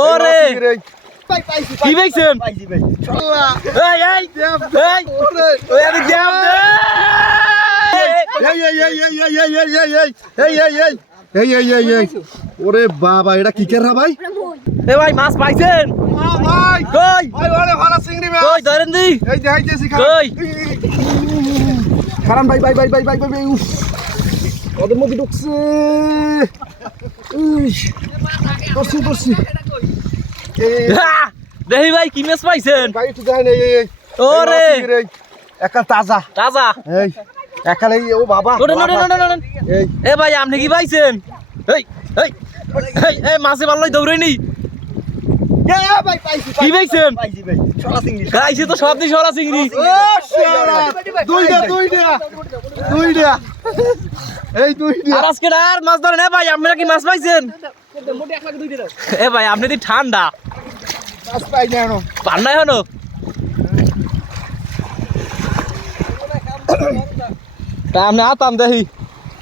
ওরে কি পাইছেন ওরে বাবা এটা কি কেরা ভাই এ ভাই মাছ পাইছেন ভাই কই ভাই ওরে ভালো চিংড়ি মাছ কই ধরেন দি এই দেখাইতেছি কই খারান ভাই ভাই ভাই ভাই ভাই ভাই উফ ওদের মধ্যে ঢুকছে করছি করছি দেখি ভাই কি মাছ পাইছেন ভাই একটু দেখাই নেই ওরে একটা তাজা তাজা এই এখানে ও বাবা ওরে এই এ ভাই আপনি কি পাইছেন এই এই এই এই মাছে ভালোই দৌড়েনি ভাই পাইছি কি পাইছেন পাইছি ভাই ছড়া চিংড়ি খাইছে তো সব দিয়ে সরা চিংড়ি দুইটা এই দুইটা আর আজকে আর মাছ ধরেন এ ভাই আপনারা কি মাছ পাইছেন এ ভাই আপনি তো ঠান্ডা মাছ পাই না এখনো পান নাই হনো তা আপনি আতাম দেখি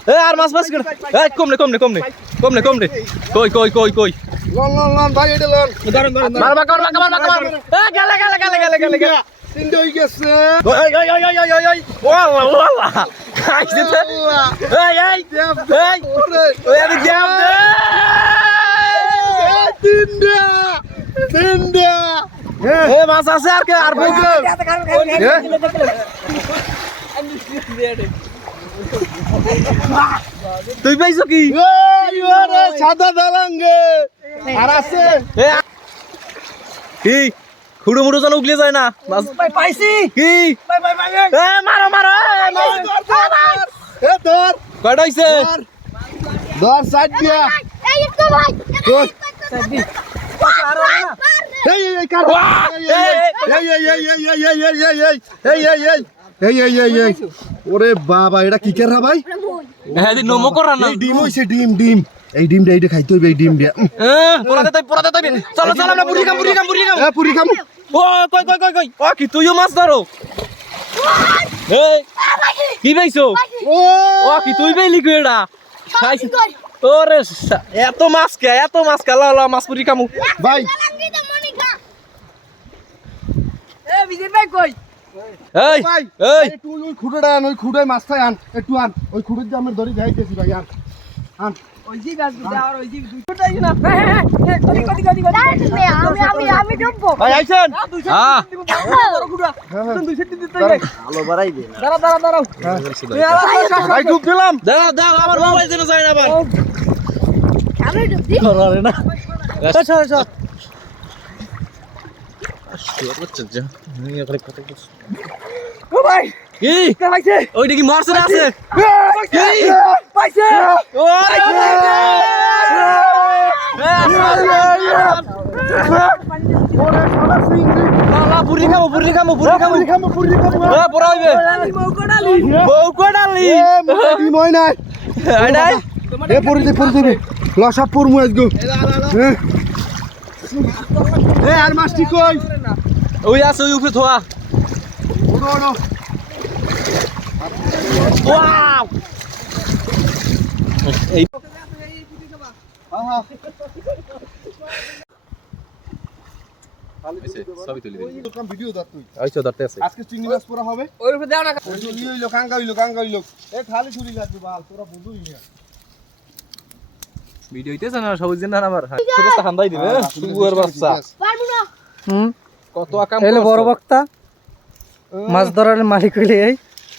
এ আর মাছ মাছ এ কমলে কমলে কমলে কমলে কমলে কই কই কই কই লন লন লন ভাই এটা লন ধরেন ধরেন মারবা মারবা এ গেলে গেলে গেলে গেলে গেলে গেলে তিনটা হয়ে গেছে ওই ওই ওই ওই ওই ওই ওয়াল্লাহ ওয়াল্লাহ খাইছে তো এই এই এই ওই আমি জাম দে তিনটা এ মাছ আছে আর কে আর বলছো তুই পাইছো কি ওরে সাদা দালাঙ্গে আর আছে কি খুড়ো মুড়ো যেন উগলে যায় না মাছ পাইছি কি এ মারো মারো এ ধর কয়টা হইছে ধর সাইড দিয়া এই একটু ভাই এই এই কার এই ওরে বাবা এটা কি কেরা ভাই হ্যাঁ দি নমো করা না এই ডিম হইছে ডিম ডিম এই ডিমটা এইটা খাইতে হইবে এই ডিম দিয়া পোড়াতে তাই চলো চলো আমরা বুড়ি কাম এ পুরি খামু ও কই কই কই কই ও কি তুইও মাছ ধরো এই কি পাইছো ও কি তুই পাইলি কি এটা খাইছ ওরে এত মাছ কে লা লা মাছ পুরি কামু ভাই এ বিজির ভাই কই এই ভাই এই তুই ওই খুঁড়েটা আন ওই খুঁড়ে মাছটাই আন একটু আন ওই খুঁড়ের দিয়ে আমি ধরে যাইতেছি ভাই আন আন ওই জি গাছ দিতে আর ওই জি দুটোটাই না কদি আমি ডুববো ভাই আইছেন হ্যাঁ বড় গুড়া দুই সেট দিতে হবে আলো বাড়াই দে দাঁড়াও ভাই ডুব দিলাম দাও দাও আমার মোবাইল যেন যায় না আবার আমি ডুবছি ধরে না চল ও ভাই কি কে পাইছে ওইটা কি মাছ আছে পাইছে পুরি খামো পড়া হইবে বউ কোডালি ডিম হয় নাই আইডাই এ পরি দে লসা পরমু আজগো এ আর মাছটি কই ওই আছে ওই উপরে থোয়া ওড়ো ওয়াও এই সবই তুলি দিই এরকম ভিডিও দাও তুই আইছো ধরতে আছে আজকে চিংড়ি মাছ পড়া হবে ওর উপরে দাও না ওই হইলো কাঙ্গা হইলো এ খালি ছুরি লাগবে বাল তোরা বুঝুই না ভিডিও হইতেছে না সবুজ দিন না আমার ফেরেশতা খান্দাই দিবে সুগুয়ার বাচ্চা পারবো না কত আকাম এলে বড় বক্তা মাছ ধরার মালিক হইলে এই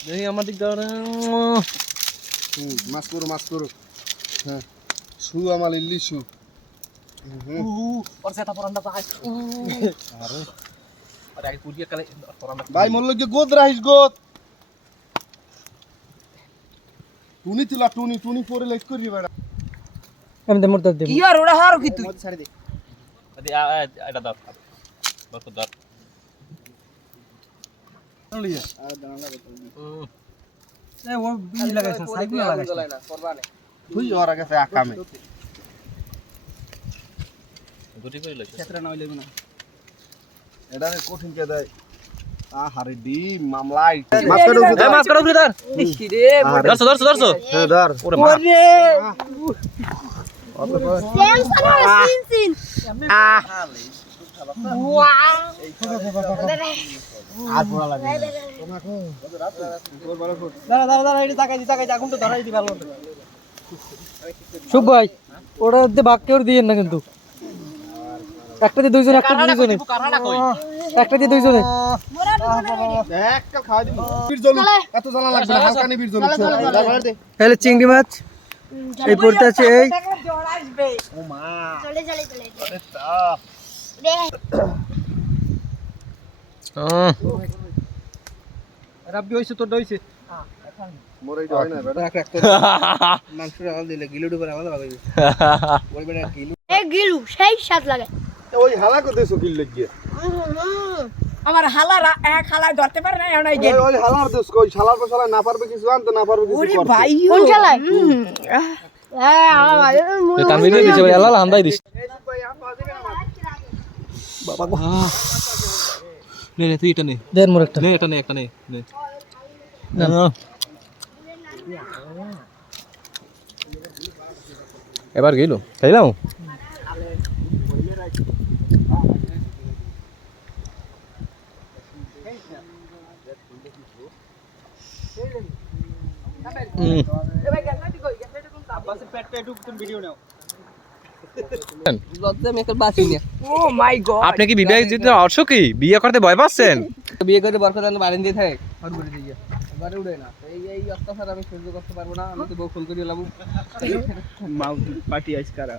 দেখি আমার দিক দাও মাছ করো হ্যাঁ শু আমার ইল্লি শু ওর সেটা পরান্ডা পাই আরে আগে পুরিয়া কালে পরান্ডা ভাই মোর লগে গোদ রাইস গোদ টুনি পরে লাইক করি বেড়া আমি তো মোরতা দেব কি আর ওরা হারো কি তুই ছাড়ি দে এটা দাও বস দাও লিয়া এ ও বিজি লাগাইছ সাইকেল লাগাইছ তুই ওর কাছে আকামে দুটি করে লইছ ক্ষেত্রে না হইলে না এটা কঠিন কে দেয় আহারে ডিম মামলাই এই মাছ কাটো উঠে ধর ইসকি রে ধরছো হ্যাঁ ধর ওরে মা আর পোড়া লাগে শুভ ভাই ওটা ভাগ কেউ দিয়ে না কিন্তু একটা দিয়ে দুইজনে একটা দিয়ে দুইজনে একটা দিয়ে দুইজনে একটা খাওয়া দিবি বীর জ্বলুক এত জ্বালা লাগবে না হালকা নি বীর জ্বলুক তাহলে চিংড়ি মাছ এই পড়তে আছে এই রাব্বি হইছে তোর দইছে মোরে হয় না বেটা মাংস রাল দিলে গিলুড উপরে আমাদের ভাগাইবে ওই বেটা গিলু গিলু সেই স্বাদ লাগে ওই হালা করতে সকিল লাগিয়ে আমার হালারা এক হালায় ধরতে পারে না এমন এই ওই হালার দেশ কই শালার পর শালা না পারবে কিছু আনতে না পারবে কিছু করতে কোন শালায় হ্যাঁ আমার তানভীর ভাই দিছে ভাই আল্লাহ হান্দাই দিস বাবা নে নে তুই এটা নে দেন মোর একটা নে এটা নে একটা নে নে এবার গেল খাইলাম ও মাই গড আপনি কি বিবাহ জিতে অর্থ কি বিয়ে করতে ভয় পাচ্ছেন বিয়ে করে বরকত আনতে বারেন দিয়ে থাকে ফোন করে দিয়ে এবারে উড়ে না এই অত্যাচার আমি সহ্য করতে পারবো না আমি তো বউ ফোন করে লাবু মাউথ পার্টি আইস কারা